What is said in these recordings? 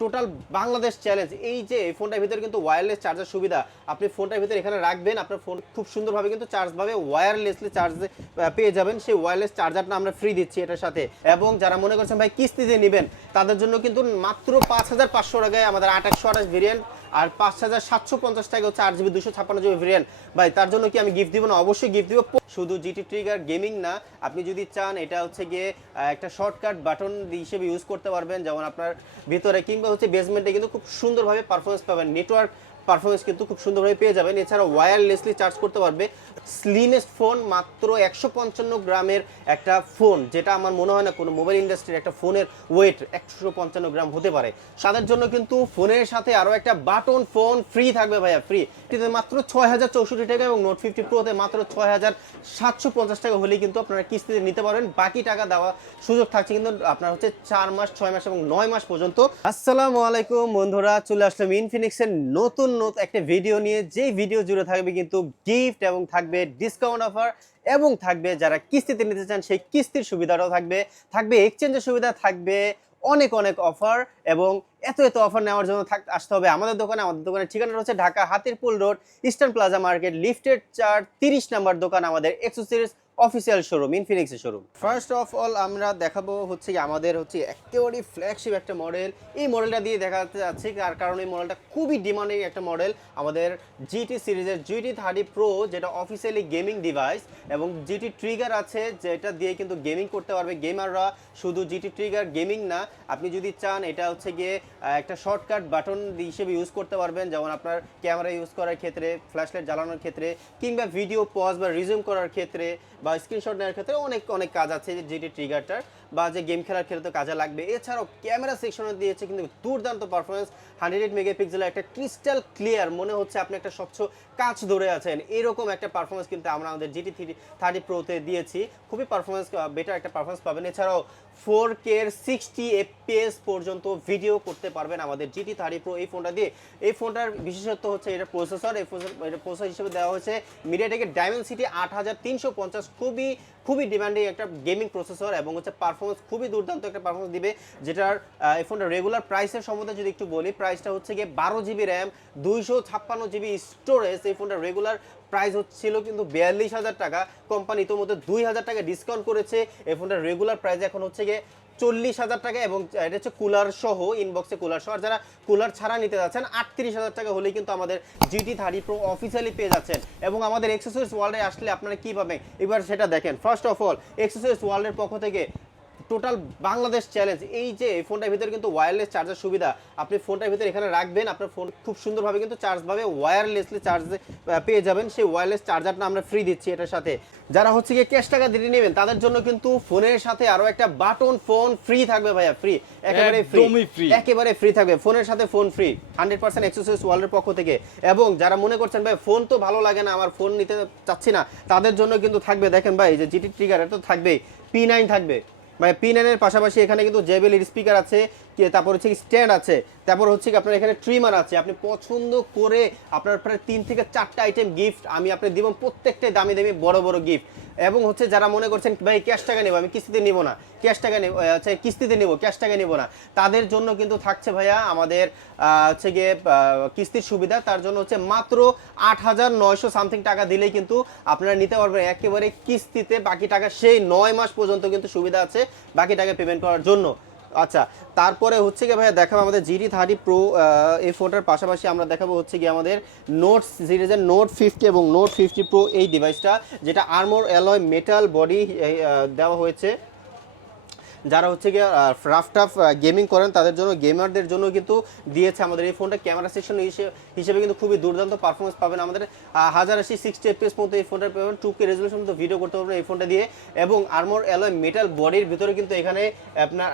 Total Bangladesh challenge, এই যে এই ফোনটার ভিতরে কিন্তু ওয়্যারলেস চার্জার সুবিধা, আপনি ফোনটার ভিতরে এখানে রাখবেন, আপনার ফোন খুব সুন্দরভাবে কিন্তু চার্জ পাবে ওয়্যারলেসলি চার্জ পেয়ে যাবেন। সেই ওয়্যারলেস চার্জারটা আমরা ফ্রি দিচ্ছি এটার সাথে। এবং যারা মনে করছেন, ভাই কিস্তিতে নেবেন তাদের জন্য কিন্তু মাত্র পাঁচ হাজার পাঁচশো টাকায় আমাদের আঠাশশো আঠাশ ভেরিয়েন্ট আর পাঁচ হাজার সাতশো পঞ্চাশ টাকা হচ্ছে আট জিবি দুশো ছাপ্পান্ন জিবি ভেরিয়েন্ট ভাই, তার জন্য কি আমি গিফট দিব না? অবশ্যই গিফট দিব। শুধু জিটি ট্রিগার গেমিং না, আপনি যদি চান এটা হচ্ছে গিয়ে একটা শর্টকাট বাটন হিসেবে ইউজ করতে পারবেন, যেমন আপনার ভিতরে, কিংবা হচ্ছে বেসমেন্টে কিন্তু খুব সুন্দরভাবে পারফরমেন্স পাবেন। নেটওয়ার্ক পারফরমেন্স কিন্তু খুব সুন্দরভাবে পেয়ে যাবেন। এছাড়া ওয়্যারলেসলি চার্জ করতে পারবে। স্লিমেস্ট ফোন মাত্র একশো পঞ্চান্ন গ্রামের একটা ফোন যেটা আমার মনে হয় না কোনো মোবাইল ইন্ডাস্ট্রির একটা ফোনের ওয়েট একশো পঞ্চান্ন গ্রাম হতে পারে। তাদের জন্য কিন্তু ফোনের সাথে আরও একটা বাটন ফোন ফ্রি থাকবে ভাইয়া ফ্রি এটিতে মাত্র ছয় হাজার চৌষট্টি টাকা এবং নোট ফিফটি প্রোতে মাত্র ছয় হাজার সাতশো পঞ্চাশ টাকা হলেই কিন্তু আপনারা কিস্তিতে নিতে পারবেন বাকি টাকা দেওয়া সুযোগ থাকছে কিন্তু আপনার হচ্ছে চার মাস, ছয় মাস এবং নয় মাস পর্যন্ত। আসসালামু আলাইকুম বন্ধুরা, চলে আসলাম ইনফিনিক্সের নতুন নতুন একটা ভিডিও নিয়ে যেই ভিডিও জুড়ে থাকবে কিন্তু গিফট এবং থাকবে ডিসকাউন্ট অফার এবং থাকবে যারা কিস্তিতে নিতে চান সেই কিস্তির সুবিধাটাও থাকবে থাকবে এক্সচেঞ্জের সুবিধা, থাকবে অনেক অনেক অফার এবং এত এত অফার নেওয়ার জন্য থাক, আসতে হবে আমাদের দোকানে। আমাদের দোকানের ঠিকানা হচ্ছে Dhaka Hatirpul road Eastern Plaza market lifted চার তিরিশ নাম্বার দোকান আমাদের এক্সোসিরিজ অফিসিয়াল শোরুম ইনফিনিক্সের শোরুম ফার্স্ট অফ অল আমরা দেখাবো হচ্ছে আমাদের হচ্ছে একেবারেই ফ্ল্যাগশিপ একটা মডেল এই মডেলটা দিয়ে দেখাতে যাচ্ছি তার কারণ এই মডেলটা খুবই ডিমান্ডিং একটা মডেল আমাদের জিটি সিরিজের জিটি থার্টি প্রো যেটা অফিসিয়ালি গেমিং ডিভাইস এবং জিটি ট্রিগার আছে, যেটা দিয়ে কিন্তু গেমিং করতে পারবে গেমাররা শুধু জিটি ট্রিগার গেমিং না, আপনি যদি চান এটা হচ্ছে গিয়ে একটা শর্টকাট বাটন হিসেবে ইউজ করতে পারবেন। যেমন আপনার ক্যামেরা ইউজ করার ক্ষেত্রে ফ্ল্যাশলাইট জ্বালানোর ক্ষেত্রে, কিংবা ভিডিও পজ বা রিজিউম করার ক্ষেত্রে। বা স্ক্রিনশট নেওয়ার ক্ষেত্রে অনেক অনেক কাজ আছে যেটি ট্রিগারটার বা যে গেম খেলার ক্ষেত্রে তো কাজে লাগবে। এছাড়াও ক্যামেরা সেকশনে দিয়েছে কিন্তু দুর্দান্ত পারফরমেন্স হান্ড্রেড এইট মেগাপিক্সেলের একটা ক্রিস্টাল ক্লিয়ার মনে হচ্ছে আপনি একটা স্বচ্ছ কাঁচ ধরে আছেন। এরকম একটা পারফরমেন্স কিন্তু আমরা আমাদের জিটি থ্রি থার্টি প্রোতে দিয়েছি। খুবই পারফরমেন্স বেটার একটা পারফরমেন্স পাবেন। এছাড়াও ফোর কে সিক্সটি এফপিএস পর্যন্ত ভিডিও করতে পারবেন আমাদের জিটি থার্টি প্রো এই ফোনটা দিয়ে। এই ফোনটার বিশেষত্ব হচ্ছে এটা প্রসেসর এই প্রসেসর হিসেবে দেওয়া হয়েছে মিডিয়াটেকের ডায়মেন্সিটি আট হাজার তিনশো পঞ্চাশ। খুবই খুবই ডিমান্ডিং একটা গেমিং প্রসেসর এবং হচ্ছে পারফরমেন্স খুবই দুর্দান্ত একটা পারফরমেন্স দিবে, যেটার এই ফোনটা রেগুলার প্রাইসের সম্বন্ধে যদি একটু বলি প্রাইসটা হচ্ছে গিয়ে বারো জিবি র্যাম দুইশো ছাপ্পান্ন জিবি স্টোরেজ এই ফোনটা রেগুলার প্রাইস হচ্ছিল কিন্তু বিয়াল্লিশ হাজার টাকা। কোম্পানি ইতোমধ্যে দুই হাজার টাকা ডিসকাউন্ট করেছে, এই ফোনটার রেগুলার প্রাইস এখন হচ্ছে গিয়ে চল্লিশ হাজার টাকা এবং এটা হচ্ছে কুলার সহ ইনবক্সে কুলার সহ। আর যারা কুলার ছাড়া নিতে যাচ্ছেন, আটত্রিশ হাজার টাকা হলেই কিন্তু আমাদের জিটি থার্টি প্রো অফিসিয়ালি পেয়ে যাচ্ছেন। এবং আমাদের এক্সেসরিজ ওয়ার্ল্ডে আসলে আপনারা কী পাবেন? এবার সেটা দেখেন। ফার্স্ট অফ অল এক্সেসরিজ ওয়ার্ল্ডের পক্ষ থেকে টোটাল বাংলাদেশ চ্যালেঞ্জ এই যে এই ফোনটার ভিতরে কিন্তু ওয়্যারলেস চার্জার সুবিধা আপনি ফোনটার ভিতরে এখানে রাখবেন আপনার ফোন খুব সুন্দরভাবে কিন্তু চার্জ পাবে ওয়্যারলেসলি চার্জ পেয়ে যাবেন। সেই ওয়্যারলেস চার্জারটা আমরা ফ্রি দিচ্ছি এটার সাথে। যারা হচ্ছে গিয়ে ক্যাশ টাকা দিয়ে নেবেন তাদের জন্য কিন্তু ফোনের সাথে আরও একটা বাটন ফোন ফ্রি থাকবে ভাইয়া ফ্রি একেবারে ফ্রি একেবারে ফ্রি থাকবে ফোনের সাথে phone free hundred percent accessories ওয়ার্ল্ডের পক্ষ থেকে। এবং যারা মনে করছেন ভাই ফোন তো ভালো লাগে না আমার ফোন নিতে চাচ্ছি না তাদের জন্য কিন্তু থাকবে দেখেন ভাই যে জিটি ট্রিগার এটা তো থাকবেই পি নাইন থাকবে। মানে পিন এনের পাশাপাশি এখানে কিন্তু জেবেল স্পিকার আছে। তারপর হচ্ছে স্ট্যান্ড আছে, তারপর হচ্ছে কি আপনার এখানে ট্রিমার আছে, আপনি পছন্দ করে আপনার প্রায় তিন থেকে চারটা আইটেম গিফট আমি আপনি দিব, প্রত্যেকটাই দামি দামি বড় বড় গিফট এবং হচ্ছে যারা মনে করছেন, ভাই ক্যাশ টাকা নেব, আমি কিস্তিতে নিব না ক্যাশ টাকা নেব হচ্ছে কিস্তিতে নেব ক্যাশ টাকা নেব না। তাদের জন্য কিন্তু থাকছে ভাইয়া আমাদের হচ্ছে গিয়ে কিস্তির সুবিধা। তার জন্য হচ্ছে মাত্র আট হাজার নয়শো সামথিং টাকা দিলেই কিন্তু আপনারা নিতে পারবেন। একেবারে কিস্তিতে বাকি টাকা সেই নয় মাস পর্যন্ত কিন্তু সুবিধা আছে বাকি টাকা পেমেন্ট করার জন্য। আচ্ছা তারপরে হচ্ছে গিয়ে ভাইয়া দেখাবো আমাদের জিডি থার্টি প্রো এই ফোনটার পাশাপাশি আমরা দেখাবো হচ্ছে গিয়ে আমাদের নোট সিরিজের নোট ফিফটি এবং নোট ফিফটি প্রো এই ডিভাইসটা যেটা আর্মোর অ্যালয় মেটাল বডি দেওয়া হয়েছে। যারা হচ্ছে গিয়ে রাফ টাফ গেমিং করেন, তাদের জন্য গেমারদের জন্য কিন্তু দিয়েছে আমাদের এই ফোনটা। ক্যামেরা সেকশন হিসেবে কিন্তু খুবই দুর্দান্ত পারফরমেন্স পাবেন আমাদের হাজার আশি সিক্সটি এফপিএস মতো এই ফোনটা পাবেন টু কে রেজলিউশন মতো ভিডিও করতে পারবেন এই ফোনটা দিয়ে। এবং আর্মোর অ্যালয় মেটাল বডির ভিতরে কিন্তু এখানে আপনার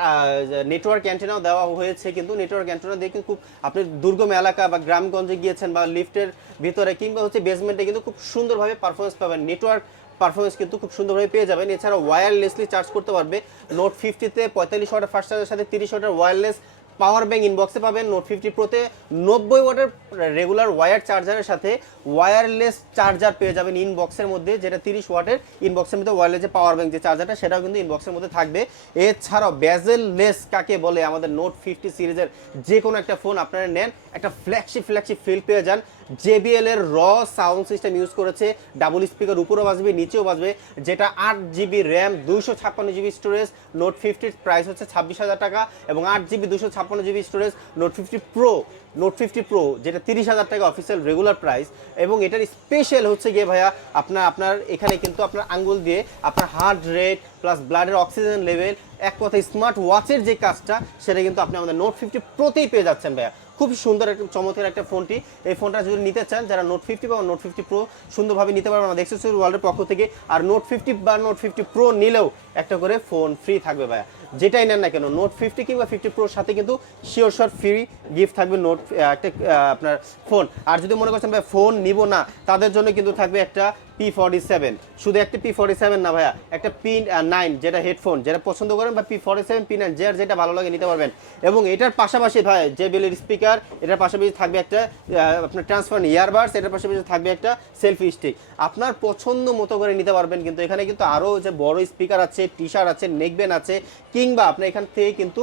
নেটওয়ার্ক অ্যান্টেনাও দেওয়া হয়েছে কিন্তু নেটওয়ার্ক অ্যান্টেনা দিয়ে কিন্তু খুব আপনি দুর্গম এলাকা বা গ্রামগঞ্জে গিয়েছেন বা লিফটের ভিতরে কিংবা হচ্ছে বেসমেন্টে কিন্তু খুব সুন্দরভাবে পারফরমেন্স পাবেন। নেটওয়ার্ক পারফরমেন্স কিন্তু খুব সুন্দরভাবে পেয়ে যাবেন। এছাড়া ওয়্যারলেসলি চার্জ করতে পারবে। নোট ফিফটিতে পঁয়তাল্লিশ ওয়াটের ফাস্ট চার্জের সাথে তিরিশ ওয়াটের ওয়্যারলেস পাওয়ার ব্যাঙ্ক ইনবক্সে পাবেন। নোট ফিফটি প্রোতে নব্বই ওয়াটের রেগুলার ওয়ার চার্জারের সাথে ওয়্যারলেস চার্জার পেয়ে যাবেন ইনবক্সের মধ্যে, যেটা তিরিশ ওয়াটের ইনবক্সের মধ্যে ওয়্যারলেস যে পাওয়ার ব্যাঙ্ক যে চার্জারটা সেটাও কিন্তু ইনবক্সের মধ্যে থাকবে। এছাড়াও ব্যাজেল লেস কাকে বলে? আমাদের নোট ফিফটি সিরিজের যে কোনো একটা ফোন আপনারা নেন। একটা ফ্ল্যাগশিপ ফ্ল্যাগশিপ ফিল পেয়ে যান। জেবিএল এর র সাউন্ড সিস্টেম ইউজ করেছে ডাবল স্পিকার উপরেও বাজবে, নিচেও বাজবে, যেটা আট জিবি র্যাম দুইশো ছাপ্পান্ন জিবি স্টোরেজ নোট ফিফটির প্রাইস হচ্ছে ছাব্বিশ হাজার টাকা এবং আট জিবি দুশো ছাপ্পান্ন GB storage note fifty pro note fifty pro যেটা তিরিশ হাজার টাকা অফিসিয়াল রেগুলার প্রাইস এবং এটার স্পেশাল হচ্ছে গিয়ে ভাইয়া আপনার আপনার এখানে কিন্তু আপনার আঙ্গুল দিয়ে আপনার হার্ট রেট প্লাস ব্লাডের অক্সিজেন লেভেল এক কথায় স্মার্ট ওয়াচের যে কাজটা, সেটা কিন্তু আপনি আমাদের নোট ফিফটি প্রোতেই পেয়ে যাচ্ছেন ভাইয়া। খুব সুন্দর একটা চমৎকার একটা ফোনটি। এই ফোনটা যদি নিতে চান, যারা নোট ফিফটি বা নোট ফিফটি প্রো সুন্দরভাবে নিতে পারবেন আমাদের এক্সেসরি ওয়ার্ল্ডের পক্ষ থেকে। আর নোট ফিফটি বা নোট ফিফটি প্রো নিলেও একটা করে ফোন ফ্রি থাকবে ভাইয়া। যেটাই নেন না কেন নোট ফিফটি কিংবা ফিফটি প্রোর সাথে কিন্তু শিওর শর ফ্রি গিফট থাকবে নোট একটা আপনার ফোন। আর যদি মনে করছেন ভাই ফোন নিব না, তাদের জন্য কিন্তু থাকবে একটা পি ফর্টি সেভেন শুধু একটা পি ফর্টি সেভেন না ভাইয়া, একটা পি নাইন যেটা হেডফোন যেটা পছন্দ করেন বা P forty seven P nine যার যেটা ভালো লাগে নিতে পারবেন। এবং এটার পাশাপাশি ভাই, যে বেলের স্পিকার এটার পাশাপাশি থাকবে একটা আপনার ট্রান্সফার ইয়ারবাডস এটার পাশাপাশি থাকবে একটা সেলফি স্টিক আপনার পছন্দ মতো করে নিতে পারবেন কিন্তু এখানে কিন্তু আরও যে বড় স্পিকার আছে টি শার্ট আছে নেকবেন আছে, কিংবা আপনি এখান থেকে কিন্তু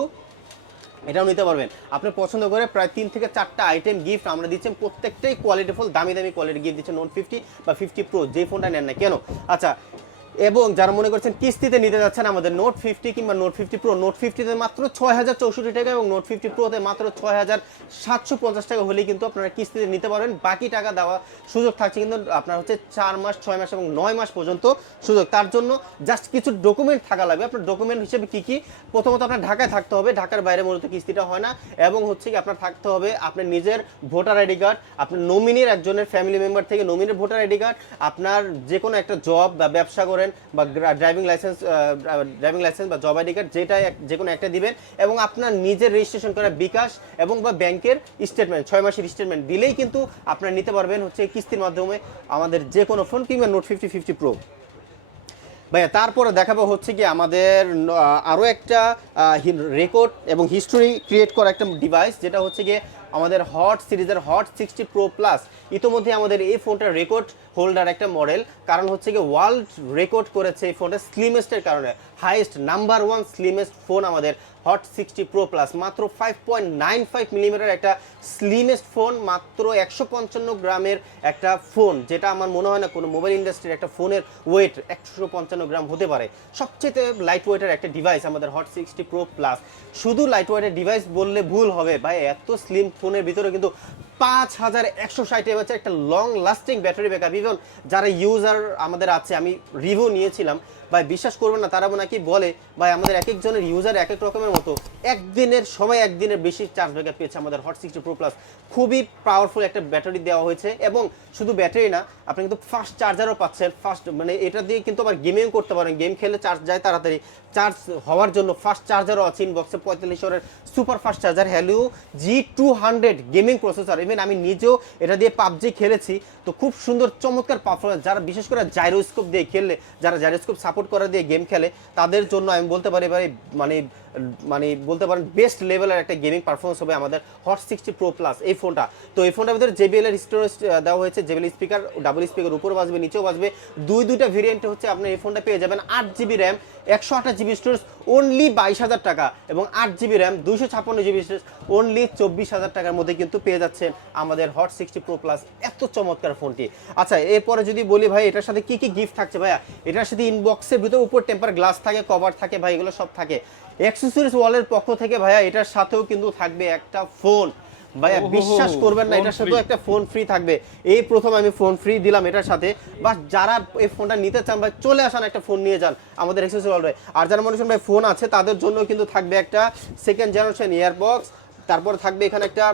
এটাও নিতে পারবেন। আপনি পছন্দ করে প্রায় তিন থেকে চারটা আইটেম গিফট আমরা দিচ্ছেন প্রত্যেকটাই কোয়ালিটিফুল দামি দামি কোয়ালিটি গিফট দিচ্ছে নোট ফিফটি বা ফিফটি প্রো যে ফোনটা নেন না কেন? আচ্ছা এবং যারা মনে করছেন কিস্তিতে নিতে যাচ্ছেন আমাদের নোট ফিফটি কিংবা নোট ফিফটি প্রো নোট ফিফটিতে মাত্র ছয় হাজার চৌষট্টি টাকা এবং নোট ফিফটি প্রোতে মাত্র ছয় হাজার সাতশো পঞ্চাশ টাকা হলেই কিন্তু আপনারা কিস্তিতে নিতে পারবেন বাকি টাকা দেওয়া সুযোগ থাকছে কিন্তু আপনার হচ্ছে চার মাস, ছয় মাস এবং নয় মাস পর্যন্ত সুযোগ। তার জন্য জাস্ট কিছু ডকুমেন্ট থাকা লাগবে। আপনার ডকুমেন্ট হিসেবে কি কি? প্রথমত আপনার ঢাকায় থাকতে হবে। ঢাকার বাইরে মূলত কিস্তিটা হয় না এবং হচ্ছে কি আপনার থাকতে হবে আপনার নিজের ভোটার আইডি কার্ড, আপনার নমিনির একজনের ফ্যামিলি মেম্বার থেকে নমিনির ভোটার আইডি কার্ড, আপনার যে কোনো একটা জব বা ব্যবসা করেন বা ড্রাইভিং লাইসেন্স ড্রাইভিং লাইসেন্স বা জব আইডি কার্ড যেটা যে কোনো একটা দিবেন এবং আপনার নিজের রেজিস্ট্রেশন করা বিকাশ এবং বা ব্যাংকের স্টেটমেন্ট ছয় মাসের স্টেটমেন্ট দিলেই কিন্তু আপনারা নিতে পারবেন হচ্ছে কিস্তির মাধ্যমে আমাদের যে কোনো ফোন কিংবা নোট ফিফটি ফিফটি প্রো ভাইয়া, তারপরে দেখাবো হচ্ছে কি আমাদের আরও একটা রেকর্ড এবং হিস্টোরি ক্রিয়েট করা একটা ডিভাইস যেটা হচ্ছে গিয়ে আমাদের হট সিরিজের হট সিক্সটি প্রো প্লাস ইতিমধ্যে আমাদের এই ফোনটা রেকর্ড হোল্ডার একটা মডেল কারণ হচ্ছে কি ওয়ার্ল্ড রেকর্ড করেছে এই ফোনটা স্লিমেস্টের কারণে। Highest number one slimmest phone আমাদের হট সিক্সটি প্রো প্লাস মাত্র five point nine five millimetre একটা স্লিমেস্ট ফোন মাত্র একশো পঞ্চান্ন গ্রামের একটা ফোন যেটা আমার মনে হয় না কোনো মোবাইল ইন্ডাস্ট্রির একটা ফোনের ওয়েট একশো পঞ্চান্ন গ্রাম হতে পারে। সবচেয়ে লাইট ওয়েটের একটা ডিভাইস আমাদের হট সিক্সটি প্রো প্লাস শুধু লাইট ওয়েটের ডিভাইস বললে ভুল হবে, ভাই, এত স্লিম ফোনের ভিতরে কিন্তু পাঁচ হাজার একশো ষাট এমএচের একটা long lasting battery backup even যারা ইউজার আমাদের আছে, আমি রিভিউ নিয়েছিলাম ভাই, বিশ্বাস করবেন না, তারা নাকি বলে, ভাই, আমাদের এক একজনের ইউজার এক এক রকমের মতো, একদিনের সময় একদিনের বেশি চার্জ ব্যাকআপ পেয়েছে আমাদের হট সিক্সটি প্রো প্লাস খুবই পাওয়ারফুল একটা ব্যাটারি দেওয়া হয়েছে, এবং শুধু ব্যাটারি না, আপনি কিন্তু ফাস্ট চার্জারও পাচ্ছেন ফাস্ট মানে এটা দিয়ে কিন্তু আবার গেমিং করতে পারেন। গেম খেলে চার্জ যায় তাড়াতাড়ি। চার্জ হওয়ার জন্য ফাস্ট চার্জারও আছে ইনবক্সে পঁয়তাল্লিশ ওয়ারের super fast charger Helio G two hundred gaming processor even আমি নিজেও এটা দিয়ে পাবজি খেলেছি, তো খুব সুন্দর চমৎকার পারফরমেন্স যারা বিশেষ করে জাইরোস্কোপ দিয়ে খেললে, যারা জাইরোস্কোপ সাপোর্ট করে দিয়ে গেম খেলে, তাদের জন্য আমি বলতে পারি এবারে মানে মানে বলতে পারেন বেস্ট লেভেলের একটা গেমিং পারফরমেন্স হবে আমাদের হট সিক্সটি প্রো প্লাস এই ফোনটা। তো এই ফোনটার ভিতরে জেবিএল এর স্টোরেজ দেওয়া হয়েছে জেবিএল স্পিকার ডাবল স্পিকার উপরে বাজবে, নিচেও বাজবে। দুই, দুইটা ভেরিয়েন্টে হচ্ছে আপনি এই ফোনটা পেয়ে যাবেন, আট জিবি র্যাম একশো আঠাশ জিবি স্টোরেজ অনলি বাইশ হাজার টাকা এবং আট জিবি র্যাম দুইশো ছাপ্পান্ন জিবি স্টোরেজ অনলি চব্বিশ হাজার টাকার মধ্যে কিন্তু পেয়ে যাচ্ছেন আমাদের হট সিক্সটি প্রো প্লাস এত চমৎকার ফোনটি। আচ্ছা এরপরে যদি বলি ভাই, এটার সাথে কি কি গিফট থাকছে ভাইয়া? এটার সাথে ইনবক্সের ভিতরে উপর টেম্পার গ্লাস থাকে কভার থাকে ভাই, এগুলো সব থাকে। অ্যাক্সেসরিজ ওয়ালের পক্ষ থেকে ভাইয়া, এটার সাথেও কিন্তু থাকবে একটা ফোন ভাইয়া বিশ্বাস করবেন না এটার সাথে একটা ফোন ফ্রি থাকবে। এই প্রথম আমি ফোন ফ্রি দিলাম এটার সাথে। বা যারা এই ফোনটা নিতে চান ভাই চলে আসেন একটা ফোন নিয়ে যান আমাদের এক্সেসরি অলরে আর যারা মনে ভাই ফোন আছে তাদের জন্য কিন্তু থাকবে একটা সেকেন্ড জেনারেশন ইয়ারবক্স তারপর থাকবে এখানে একটা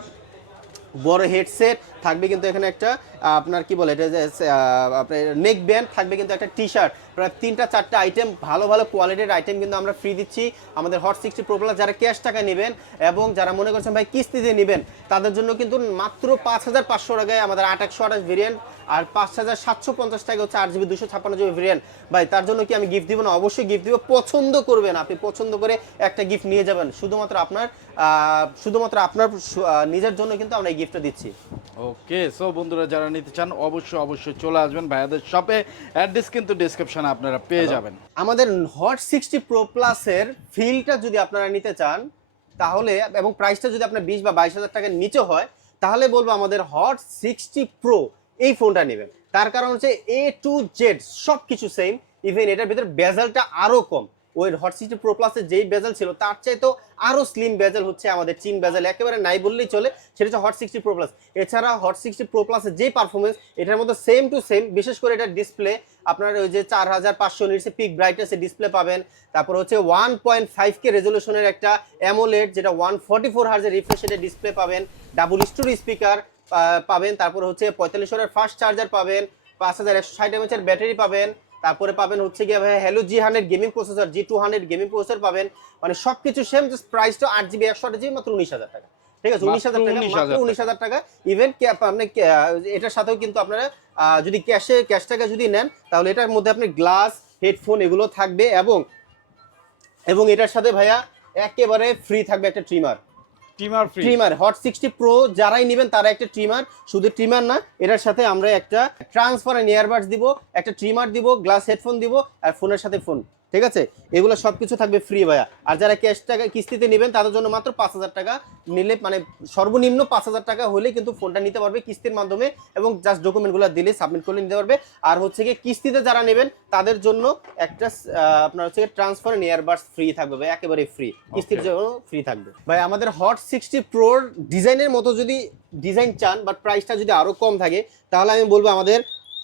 বড় হেডসেট থাকবে কিন্তু এখানে একটা আপনার কি বলে এটা আপনার নেক ব্যান্ড থাকবে কিন্তু একটা টি শার্ট প্রায় তিনটা, চারটা আইটেম ভালো ভালো কোয়ালিটির আইটেম কিন্তু আমরা ফ্রি দিচ্ছি। আমাদের হট সিক্সটি প্রো প্লাস যারা ক্যাশ টাকা নেবেন এবং যারা মনে করছেন, ভাই, কিস্তিতে নেবেন তাদের জন্য কিন্তু মাত্র পাঁচ হাজার পাঁচশো টাকায় আমাদের আট একশো আঠাশ ভেরিয়েন্ট আর পাঁচ হাজার সাতশো পঞ্চাশ টাকা হচ্ছে আট জিবি দুশো ছাপ্পান্ন জিবি ভেরিয়েন্ট ভাই, তার জন্য কি আমি গিফট দিব না? অবশ্যই গিফট দিব। পছন্দ করবেন আপনি, পছন্দ করে একটা গিফট নিয়ে যাবেন। শুধুমাত্র আপনার শুধুমাত্র আপনার নিজের জন্য কিন্তু আমরা এই গিফটটা দিচ্ছি। ওকে সো বন্ধুরা, যারা নিতে চান অবশ্যই অবশ্যই চলে আসবেন ভাইয়াদের শপে অ্যাড্রেস কিন্তু ডিসক্রিপশনে আপনারা পেয়ে যাবেন। আমাদের হট সিক্সটি প্রো প্লাসের ফিলটা যদি আপনারা নিতে চান তাহলে এবং প্রাইসটা যদি আপনার বিশ বা বাইশ হাজার টাকার নিচে হয় তাহলে বলব আমাদের হট সিক্সটি প্রো এই ফোনটা নেবেন। তার কারণ হচ্ছে এ টু জেড সব কিছু সেম ইভেন এটার ভিতরে বেজালটা আরও কম। ওই হট সিক্সটি প্রো প্লাসের যেই বেজাল ছিল, তার চাইতেও আরও স্লিম বেজাল হচ্ছে আমাদের চিন বেজাল একেবারে নাই বললেই চলে, সেটা হচ্ছে হট সিক্সটি প্রো প্লাস এছাড়া হট সিক্সটি প্রো প্লাসের যেই পারফরমেন্স এটার মধ্যে সেম টু সেম বিশেষ করে এটার ডিসপ্লে আপনার ওই যে চার হাজার পাঁচশো নিটসে পিক ব্রাইটনেসের ডিসপ্লে পাবেন। তারপর হচ্ছে ওয়ান পয়েন্ট ফাইভ কে রেজলিউশনের একটা অ্যামোলেড যেটা ওয়ান ফর্টি ফোর হার্জের রিফ্রেশ রেটের ডিসপ্লে পাবেন। ডাবল স্টোরি স্পিকার পাবেন। তারপর হচ্ছে পঁয়তাল্লিশ ওয়াটের ফাস্ট চার্জার পাবেন। পাঁচ হাজার একশো ষাট এমএচের ব্যাটারি পাবেন। তারপরে পাবেন হচ্ছে গিয়ে ভাই Helio G hundred gaming processor G two hundred gaming processor পাবেন। মানে সব কিছু সেম জাস্ট প্রাইসটা আট জিবি একশো আট জিবি মাত্র উনিশ হাজার টাকা। ঠিক আছে? উনিশ হাজার টাকা মাত্র উনিশ হাজার টাকা। ইভেন আপনি এটার সাথেও কিন্তু আপনারা যদি ক্যাশে ক্যাশ টাকা যদি নেন তাহলে এটার মধ্যে আপনি গ্লাস হেডফোন এগুলো থাকবে এবং এবং এটার সাথে ভাইয়া একেবারে ফ্রি থাকবে একটা trimmer timer free trimmer Hot sixty pro যারাই নেবেন তারা একটা ট্রিমার শুধু ট্রিমার না, এটার সাথে আমরা একটা ট্রান্সফার ইয়ারবাডস দিব, একটা ট্রিমার দিব গ্লাস হেডফোন দিব, আর ফোনের সাথে ফোন ঠিক আছে? এগুলো সব কিছু থাকবে ফ্রি ভাইয়া। আর যারা ক্যাশ টাকা কিস্তিতে নেবেন তাদের জন্য মাত্র পাঁচ হাজার টাকা নিলে মানে সর্বনিম্ন পাঁচ হাজার টাকা হলে কিন্তু ফোনটা নিতে পারবে কিস্তির মাধ্যমে এবং জাস্ট ডকুমেন্টগুলো দিলে সাবমিট করলে নিতে পারবে। আর হচ্ছে কি কিস্তিতে যারা নেবেন তাদের জন্য একটা আপনার হচ্ছে ট্রান্সফার ইয়ারবাডস ফ্রি থাকবে ভাই একেবারে ফ্রি কিস্তির জন্য ফ্রি থাকবে। ভাই আমাদের হট সিক্সটি প্রোর ডিজাইনের মতো যদি ডিজাইন চান বাট প্রাইসটা যদি আরও কম থাকে তাহলে আমি বলব আমাদের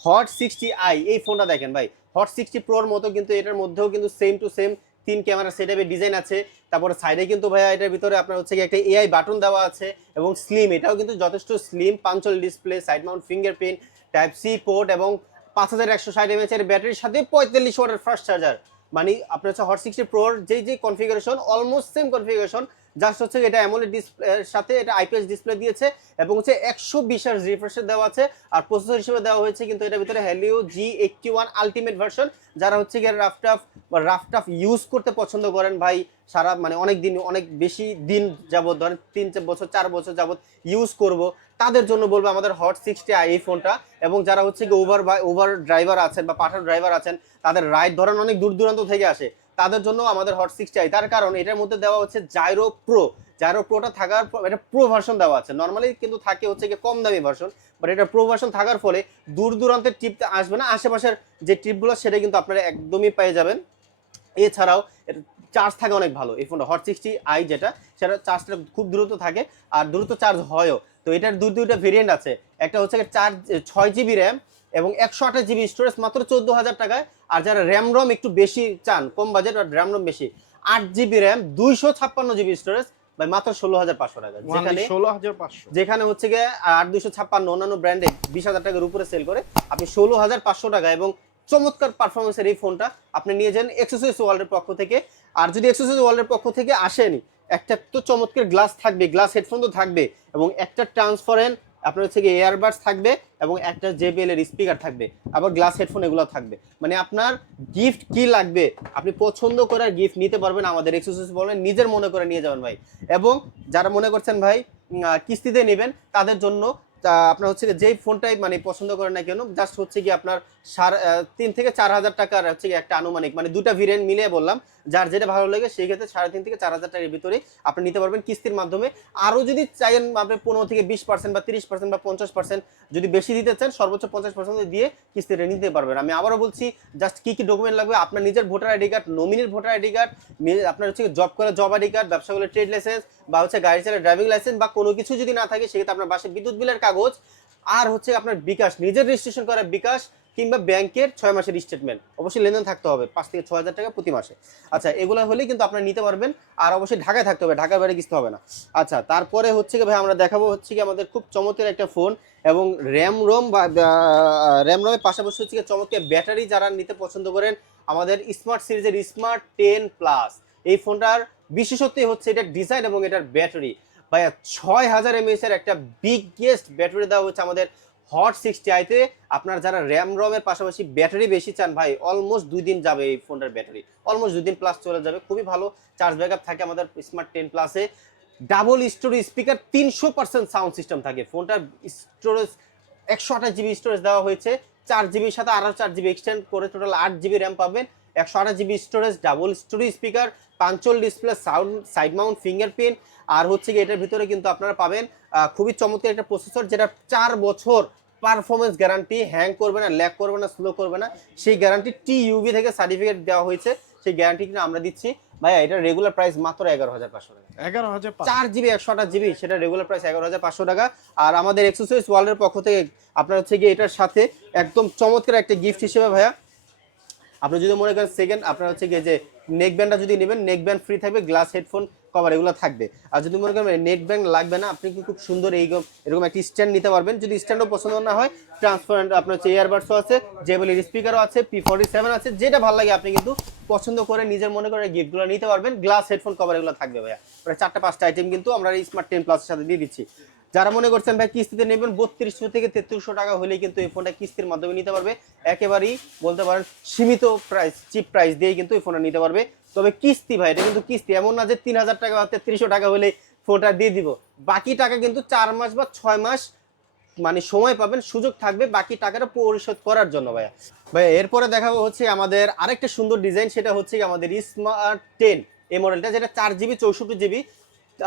হট সিক্সটি আই এই ফোনটা দেখেন ভাই। হট সিক্সটি প্রোর মতো কিন্তু এটার মধ্যেও কিন্তু সেম টু সেম তিন ক্যামেরা সেটআপের ডিজাইন আছে। তারপরে সাইডে কিন্তু ভাইয়া এটার ভিতরে আপনার হচ্ছে কি একটা এআই বাটন দেওয়া আছে এবং স্লিম এটাও কিন্তু যথেষ্ট slim punch hole display side mount fingerprint type C port এবং পাঁচ হাজার একশো ষাট এমএচ এর ব্যাটারির সাথে পঁয়তাল্লিশ ওয়াটের ফাস্ট চার্জার মানে আপনার হচ্ছে হট সিক্সটি প্রোর যেই যে configuration almost same configuration just হচ্ছে এটা অ্যামোলেড ডিসপ্লে সাথে এটা আইপিএস ডিসপ্লে দিয়েছে এবং হচ্ছে একশো বিশ হার্জ রিফ্রেশার দেওয়া আছে। আর প্রসেসর হিসেবে দেওয়া হয়েছে কিন্তু এটার ভিতরে Helio G eighty one ultimate version যারা হচ্ছে গিয়ে রাফটাফ বা রাফটাফ ইউজ করতে পছন্দ করেন ভাই, সারা মানে অনেক দিন অনেক বেশি দিন যাবত ধরেন তিন চার বছর চার বছর যাবত ইউজ করব, তাদের জন্য বলব আমাদের হট সিক্সটি আই এই ফোনটা এবং যারা হচ্ছে কি ওভার বা ওভার ড্রাইভার আছেন বা পাঠার ড্রাইভার আছেন, তাদের রাইড ধরেন অনেক দূর দূরান্ত থেকে আসে। তাদের জন্য আমাদের হট সিক্সটি আই তার কারণ এটার মধ্যে দেওয়া হচ্ছে জাইরো প্রো জাইরো প্রোটা থাকার এটা প্রো ভার্সন দেওয়া আছে। নর্মালি কিন্তু থাকে হচ্ছে কি কম দামি ভার্সন বাট এটা প্রো ভার্সন থাকার ফলে দূর দূরান্তের ট্রিপ আসবে না। আশেপাশের যে ট্রিপগুলো সেটা কিন্তু আপনারা একদমই পেয়ে যাবেন। এছাড়াও চার্জ থাকে অনেক ভালো। এই ফোনটা হট সিক্সটি আই যেটা, সেটা চার্জটা খুব দ্রুত থাকে আর দ্রুত চার্জ হয়ও। তো এটার দু দুইটা ভেরিয়েন্ট আছে। একটা হচ্ছে গিয়ে চার ছয় জিবি র্যাম এবং একশো আঠাশ জিবি স্টোরেজ মাত্র চোদ্দ হাজার টাকায়। আর যারা র্যাম রম একটু বেশি চান কম বাজেট আর র্যাম রম বেশি আট জিবি র্যাম দুইশো ছাপ্পান্ন জিবি স্টোরেজ ভাই মাত্র ষোলো হাজার পাঁচশো টাকা। যেখানে ষোলো হাজার পাঁচশো। যেখানে হচ্ছে গিয়ে আট দুশো ছাপ্পান্ন অন্যান্য ব্র্যান্ডে বিশ হাজার টাকার উপরে সেল করে আপনি ষোলো হাজার পাঁচশো টাকা এবং চমৎকার পারফরমেন্সের এই ফোনটা আপনি নিয়ে যান এক্সোসাইজ ওয়ার্ল্ডের পক্ষ থেকে। আর যদি এক্সোসাইজ ওয়ার্ল্ডের পক্ষ থেকে আসেনি একটা তো চমৎকার গ্লাস থাকবে গ্লাস হেডফোন তো থাকবে এবং একটা ট্রান্সপারেন্ট আপনার হচ্ছে গিয়ে এয়ারবাডস থাকবে এবং একটা জেবিএল এর স্পিকার থাকবে, আবার গ্লাস হেডফোন এগুলো থাকবে। মানে আপনার গিফট কি লাগবে, আপনি পছন্দ করে গিফট নিতে পারবেন আমাদের এক্সেসরিজ বলবেন নিজের মনে করে নিয়ে যাবেন ভাই। এবং যারা মনে করছেন ভাই কিস্তিতে নেবেন, তাদের জন্য আপনার হচ্ছে যেই ফোনটাই মানে পছন্দ করেন না কেন জাস্ট হচ্ছে কি আপনার সার তিন থেকে চার হাজার টাকার হচ্ছে একটা আনুমানিক মানে দুটা ভেরিয়েন্ট মিলিয়ে বললাম, যার যেটা ভালো লাগে সেই ক্ষেত্রে সাড়ে তিন থেকে চার হাজার টাকার ভিতরে আপনি নিতে পারবেন কিস্তির মাধ্যমে। আরও যদি চাইেন আপনি পনেরো থেকে বিশ পার্সেন্ট বা তিরিশ পার্সেন্ট বা পঞ্চাশ পার্সেন্ট যদি বেশি দিতে চান, সর্বোচ্চ পঞ্চাশ পার্সেন্ট দিয়ে কিস্তিটা নিতে পারবেন। আমি আবারও বলছি জাস্ট কী কী ডকুমেন্ট লাগবে? আপনার নিজের ভোটার আইডি কার্ড নমিনির ভোটার আইডি কার্ড আপনার হচ্ছে জব করে জব আইডি কার্ড, ব্যবসা করে ট্রেড লাইসেন্স বা হচ্ছে গাড়ি চালায় ড্রাইভিং লাইসেন্স বা কোনো কিছু যদি না থাকে, সেক্ষেত্রে আপনার বাসে বিদ্যুৎ বিলের কাগজ আর হচ্ছে আপনার বিকাশ, নিজের রেজিস্ট্রেশন করা বিকাশ কিংবা ব্যাংকের ছয় মাসের স্টেটমেন্ট অবশ্যই লেনদেন থাকতে হবে, পাঁচ থেকে ছয় হাজার টাকা প্রতি মাসে। আচ্ছা এগুলো হলেই কিন্তু আপনারা নিতে পারবেন, আর অবশ্যই ঢাকায় থাকতে হবে, ঢাকার বাইরে কিস্তি হবে না। আচ্ছা তারপরে হচ্ছে কি ভাই, আমরা দেখাবো হচ্ছে কি আমাদের খুব চমৎকার একটা ফোন এবং র্যাম রোম বা র্যাম রোমের পাশাপাশি হচ্ছে কি চমৎকার ব্যাটারি যারা নিতে পছন্দ করেন, আমাদের স্মার্ট সিরিজের স্মার্ট টেন প্লাস এই ফোনটার বিশেষত্বই হচ্ছে এটার ডিজাইন এবং এটার ব্যাটারি ভাইয়া, ছয় হাজার এমএএস এর একটা বিগেস্ট ব্যাটারি দেওয়া হচ্ছে আমাদের হট সিক্সটি আইতে আপনার যারা র্যাম রমের পাশাপাশি ব্যাটারি বেশি চান, ভাই অলমোস্ট দুই দিন যাবে এই ফোনটার ব্যাটারি অলমোস্ট দুই দিন প্লাস চলে যাবে। খুবই ভালো চার্জ ব্যাকআপ থাকে আমাদের স্মার্ট টেন প্লাসে ডাবল স্টোরেজ স্পিকার তিনশো পার্সেন্ট সাউন্ড সিস্টেম থাকে। ফোনটার স্টোরেজ একশো আঠাশ জিবি স্টোরেজ দেওয়া হয়েছে। চার জিবির সাথে আরও চার জিবি এক্সটেন্ড করে টোটাল আট জিবি র্যাম পাবেন। একশো আঠাশ GB storage double storage speaker punch hole display sound side mount fingerprint আর হচ্ছে কি এটার ভিতরে কিন্তু আপনারা পাবেন খুবই চমৎকার একটা প্রসেসর যেটা চার বছর পারফরমেন্স গ্যারান্টি হ্যাং করবে না ল্যাক করবে না স্লো করবে না। সেই গ্যারান্টি টি ইউবি থেকে সার্টিফিকেট দেওয়া হয়েছে। সেই গ্যারান্টি কিন্তু আমরা দিচ্ছি। ভাইয়া এটা রেগুলার প্রাইস মাত্র এগারো হাজার পাঁচশো টাকা। এগারো হাজার চার জিবি একশো আঠাশ জিবি সেটা রেগুলার প্রাইস এগারো হাজার পাঁচশো টাকা। আর আমাদের এক্সেসরিজ ওয়ার্ল্ডের পক্ষ থেকে আপনার হচ্ছে গিয়ে এটার সাথে একদম চমৎকার একটা গিফট হিসেবে ভাইয়া আপনি যদি মনে করেন সেকেন্ড আপনার হচ্ছে গিয়ে যে নেক ব্যান্ডটা যদি নেবেন নেক ব্যান্ড ফ্রি থাকবে গ্লাস হেডফোন কভার এগুলো থাকবে। আর যদি মনে করেন নেট ব্যাঙ্ক লাগবে না, আপনি খুব সুন্দর এই এরকম একটি স্ট্যান্ড নিতে পারবেন। যদি স্ট্যান্ডও পছন্দ না হয় ট্রান্সপারেন্ট আপনার হচ্ছে ইয়ারবাডসও আছে জেবলের স্পিকারও আছে পি ফর্টি সেভেন আছে, যেটা ভালো লাগে আপনি কিন্তু পছন্দ করে নিজের মনে করে গিফটগুলো নিতে পারবেন। গ্লাস হেডফোন কভার এগুলো থাকবে ভাইয়া। প্রায় চারটা পাঁচটা আইটেম কিন্তু আমরা এই স্মার্ট টেন প্লাসের সাথে দিয়ে দিচ্ছি। যারা মনে করছেন ভাই কিস্তিতে নেবেন, বত্রিশশো থেকে তেত্রিশশো টাকা হলেই কিন্তু এই ফোনটা কিস্তির মাধ্যমে নিতে পারবে। একেবারেই বলতে পারেন সীমিত প্রাইস চিপ প্রাইস দিয়ে কিন্তু এই ফোনটা নিতে পারবে। তবে কিস্তি ভাই, এটা কিন্তু কিস্তি, এমন না যে তিন হাজার টাকা বা তেত্রিশশো টাকা হলে ফোনটা দিয়ে দিব। বাকি টাকা কিন্তু চার মাস বা ছয় মাস মানে সময় পাবেন, সুযোগ থাকবে বাকি টাকাটা পরিশোধ করার জন্য ভাইয়া। ভাইয়া, এরপরে দেখাবো হচ্ছে আমাদের আরেকটা সুন্দর ডিজাইন সেটা হচ্ছে আমাদের স্মার্ট টেন এই মডেলটা যেটা চার জিবি চৌষট্টি জিবি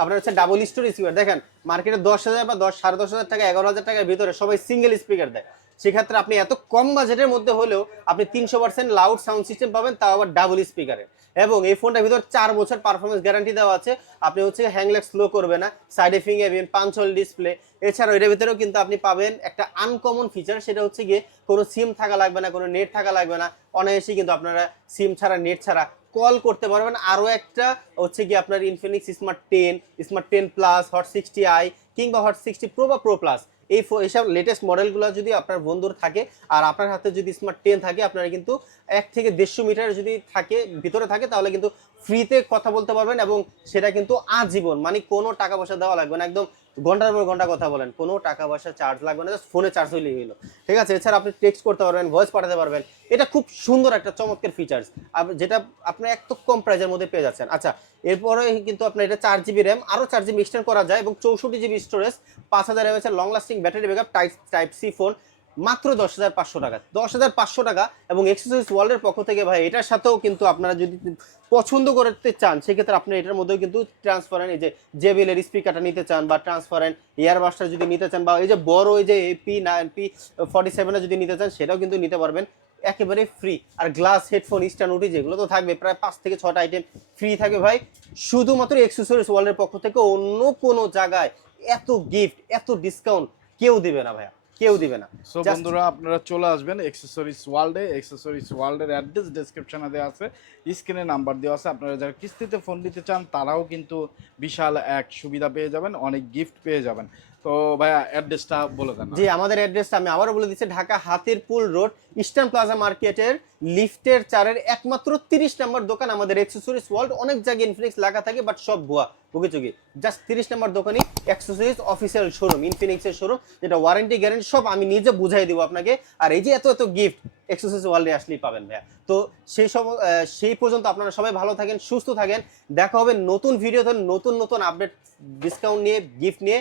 আপনার হচ্ছে ডাবল স্টোরি স্পিকার দেখেন মার্কেটে দশ হাজার বা দশ, সাড়ে দশ হাজার টাকা, এগারো হাজার টাকার ভিতরে সবাই সিঙ্গেল স্পিকার দেয়। সেক্ষেত্রে আপনি এত কম বাজেটের মধ্যে হলেও আপনি তিনশো পার্সেন্ট লাউড সাউন্ড সিস্টেম পাবেন, তাও আবার ডাবল স্পিকারে এবং এই ফোনটার ভিতর চার বছর পারফরমেন্স গ্যারান্টি দেওয়া আছে। আপনি হচ্ছে হ্যাংলেক স্লো করবে না সাইডে ফিঙ্গার পাঞ্চল ডিসপ্লে এছাড়াও এটার ভিতরেও কিন্তু আপনি পাবেন একটা আনকমন ফিচার সেটা হচ্ছে গিয়ে কোনো সিম থাকা লাগবে না, কোনো নেট থাকা লাগবে না। অনায়াসেই কিন্তু আপনারা সিম ছাড়া নেট ছাড়া কল করতে পারবেন আরও একটা হচ্ছে কি আপনার Infinix smart ten smart ten plus Hot sixty I কিংবা হট সিক্সটি প্রো বা প্রো প্লাস এই এইসব লেটেস্ট মডেলগুলো যদি আপনার বন্ধুর থাকে আর আপনার হাতে যদি স্মার্ট টেন থাকে, আপনারা কিন্তু এক থেকে দেড়শো মিটার যদি থাকে, ভিতরে থাকে, তাহলে কিন্তু ফ্রিতে কথা বলতে পারবেন এবং সেটা কিন্তু আজীবন মানে কোনো টাকা পয়সা দেওয়া লাগবে না। একদম ঘণ্টার পর ঘণ্টা কথা বলেন, কোনো টাকা পয়সা চার্জ লাগবে না জাস্ট ফোনে চার্জ হইলেই হলো ঠিক আছে? এছাড়া আপনি টেক্সট করতে পারবেন ভয়েস পাঠাতে পারবেন। এটা খুব সুন্দর একটা চমৎকার ফিচার্স যেটা আপনি এত কম প্রাইজের মধ্যে পেয়ে যাচ্ছেন। আচ্ছা এরপরে কিন্তু আপনার এটা চার জিবি র্যাম আরও চার জিবি এক্সটেন্ড করা যায় এবং চৌষট্টি জিবি স্টোরেজ পাঁচ হাজার mAh long lasting battery backup type type C phone মাত্র দশ হাজার পাঁচশো টাকা। দশ হাজার পাঁচশো টাকা এবং এক্সেসরিজ ওয়ার্ল্ডের পক্ষ থেকে ভাই, এটার সাথেও কিন্তু আপনারা যদি পছন্দ করতে চান, সেক্ষেত্রে আপনি এটার মধ্যেও কিন্তু ট্রান্সপারেন্ট এই যে জেবিএলের স্পিকারটা নিতে চান বা ট্রান্সপারেন্ট ইয়ারবাসটা যদি নিতে চান বা এই যে বড় এই যে এপি না পি ফর্টি সেভেনে যদি নিতে চান, সেটাও কিন্তু নিতে পারবেন। একেবারে ফ্রি আর গ্লাস হেডফোন স্ট্যান্ড যেগুলো তো থাকবে, প্রায় পাঁচ থেকে ছটা আইটেম ফ্রি থাকবে ভাই। শুধুমাত্র এক্সেসরিজ ওয়ার্ল্ডের পক্ষ থেকে অন্য কোনো জায়গায় এত গিফট এত ডিসকাউন্ট কেউ দেবে না ভাইয়া। কেউ দিবে না। সো বন্ধুরা আপনারা চলে আসবেন অ্যাক্সেসরিজ ওয়ার্ল্ডে অ্যাক্সেসরিজ ওয়ার্ল্ডের অ্যাড্রেস ডেসক্রিপশনে দেওয়া আছে। স্ক্রিনে নাম্বার দেওয়া আছে। আপনারা যারা কিস্তিতে ফোন নিতে চান তারাও কিন্তু বিশাল এক সুবিধা পেয়ে যাবেন অনেক গিফট পেয়ে যাবেন। তো ভাইয়া অ্যাড্রেসটা বলে দেন জি আমাদের অ্যাড্রেসটা আমি আবারও বলে দিচ্ছি Dhaka Hatirpul road Eastern Plaza মার্কেটের লিফটের চারের একমাত্র তিরিশ নম্বর দোকান আমাদের এক্সেসরিজ ওয়ার্ল্ড অনেক জায়গায় ইনফিনিক্স লেখা থাকে বাট সব ভুয়া বুকে চুকি জাস্ট তিরিশ নম্বর দোকানই এক্সেসরিজ অফিসিয়াল শোরুম ইনফিনিক্সের শোরুম যেটা ওয়ারেন্টি গ্যারেন্টি সব আমি নিজে বুঝাই দিব আপনাকে। আর এই যে এত এত গিফট এক্সেসরিজ ওয়ার্ল্ডে আসলেই পাবেন ভাইয়া। তো সেই সব সেই পর্যন্ত আপনারা সবাই ভালো থাকেন সুস্থ থাকেন। দেখা হবে নতুন ভিডিওতে নতুন নতুন আপডেট ডিসকাউন্ট নিয়ে গিফট নিয়ে।